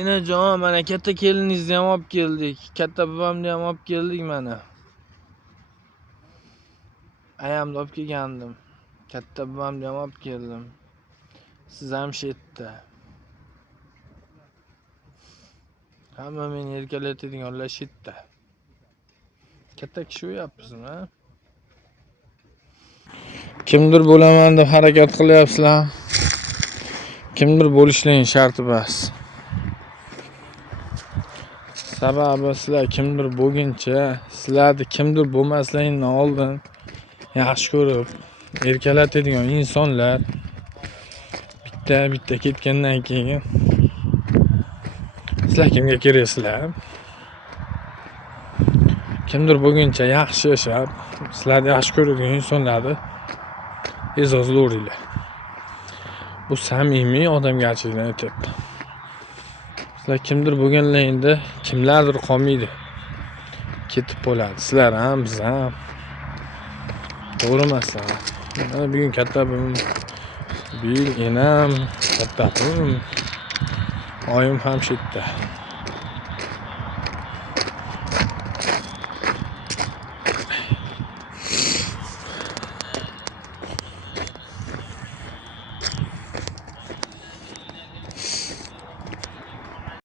Enajon, mana katta keliningizni ham olib keldik. Katta bobomni ham olib keldik mana. Ayamni olib kelgandim. Katta bobomni ham olib keldim. Siz ham shu yerda. Hamma meni erkalatadiganlar shu yerda. Katta kishi bo'lyapsizmi? Kimdir bo'laman deb harakat qilyapsizlar. Kimdir bo'lishning sharti bas. Sababi sizlar kimdir bo'lguncha, sizlarni kimdir bo'lmasligidan oldin yaxshi ko'rib erkalatadigan insonlar bitta ketgandan keyin sizlar kimga keraksizlar? Kimdir bo'lguncha yaxshi yashab, sizlarni yaxshi ko'radigan insonlarni e'zozlayveringlar. Bu samimiy odamgarchilikdan o'tyapti. Sizlar kimdir bo'lganligingda kimlardir qolmaydi. Ketib bo'ladi. Sizlar ham, biz ham. To'g'ri emaslar. Mana bugun katta buyuk enam, katta oyim ham shu yerda.